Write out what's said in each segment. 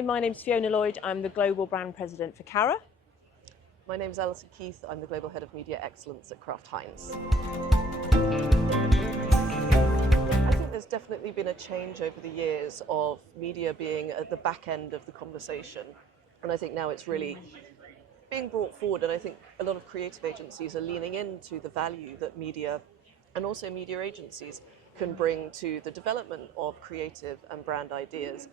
Hi, my name's Fiona Lloyd. I'm the Global Brand President for Carat. My name's Alison Keith. I'm the Global Head of Media Excellence at Kraft Heinz. I think there's definitely been a change over the years of media being at the back end of the conversation. And I think now it's really being brought forward, and I think a lot of creative agencies are leaning into the value that media and also media agencies can bring to the development of creative and brand ideas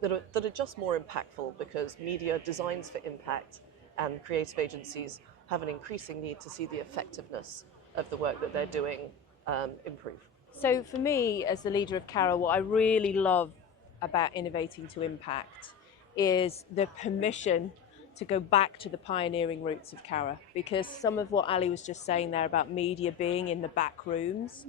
that are just more impactful, because media designs for impact and creative agencies have an increasing need to see the effectiveness of the work that they're doing improve. So for me, as the leader of Carat, what I really love about innovating to impact is the permission to go back to the pioneering roots of Carat, because some of what Ali was just saying there about media being in the back rooms,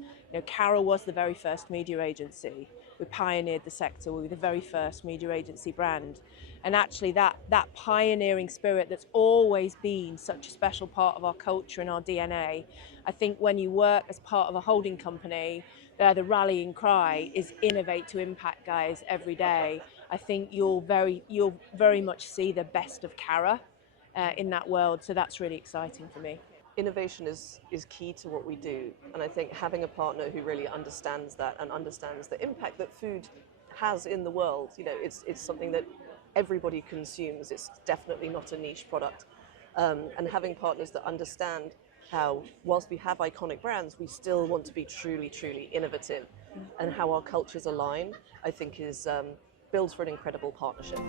Carat was the very first media agency. We pioneered the sector. We were the very first media agency brand. And actually that pioneering spirit that's always been such a special part of our culture and our DNA, I think when you work as part of a holding company, the rallying cry is innovate to impact, guys, every day. I think you'll very much see the best of Carat in that world. So that's really exciting for me. Innovation is key to what we do, and I think having a partner who really understands that and understands the impact that food has in the world, it's something that everybody consumes. It's definitely not a niche product, and having partners that understand how, whilst we have iconic brands, we still want to be truly innovative, and how our cultures align, I think is builds for an incredible partnership.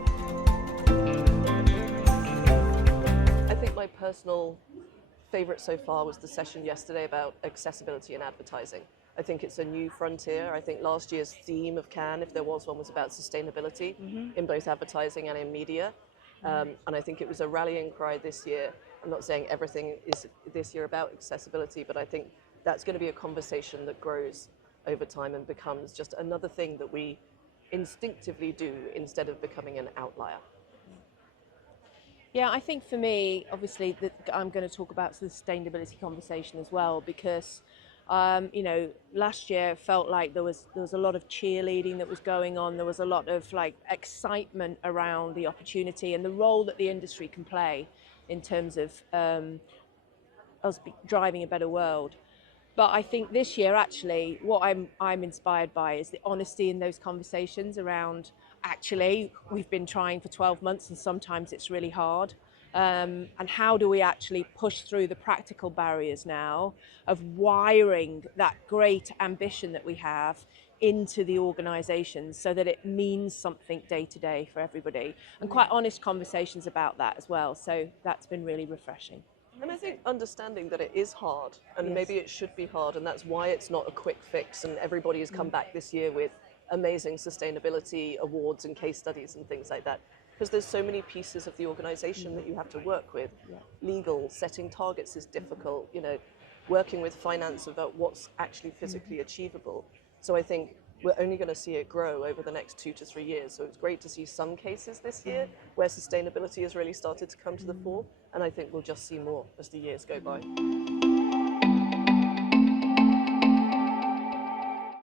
I think my personal favorite so far was the session yesterday about accessibility in advertising. I think it's a new frontier. I think last year's theme of Cannes, if there was one, was about sustainability in both advertising and in media. And I think it was a rallying cry this year. I'm not saying everything is this year about accessibility, but I think that's going to be a conversation that grows over time and becomes just another thing that we instinctively do instead of becoming an outlier. Yeah, I think for me, obviously, I'm going to talk about the sustainability conversation as well, because last year it felt like there was a lot of cheerleading that was going on. There was a lot of excitement around the opportunity and the role that the industry can play in terms of us driving a better world. But I think this year, actually, what I'm inspired by is the honesty in those conversations around, actually, we've been trying for 12 months and sometimes it's really hard. And how do we actually push through the practical barriers now of wiring that great ambition that we have into the organisations so that it means something day to day for everybody, and quite honest conversations about that as well. So that's been really refreshing. And I think understanding that it is hard, and maybe it should be hard, and that's why it's not a quick fix, and everybody has come back this year with amazing sustainability awards and case studies and things like that, because there's so many pieces of the organization that you have to work with. Legal, setting targets is difficult, working with finance about what's actually physically achievable. So I think we're only going to see it grow over the next 2 to 3 years. So it's great to see some cases this year where sustainability has really started to come to the fore, and I think we'll just see more as the years go by.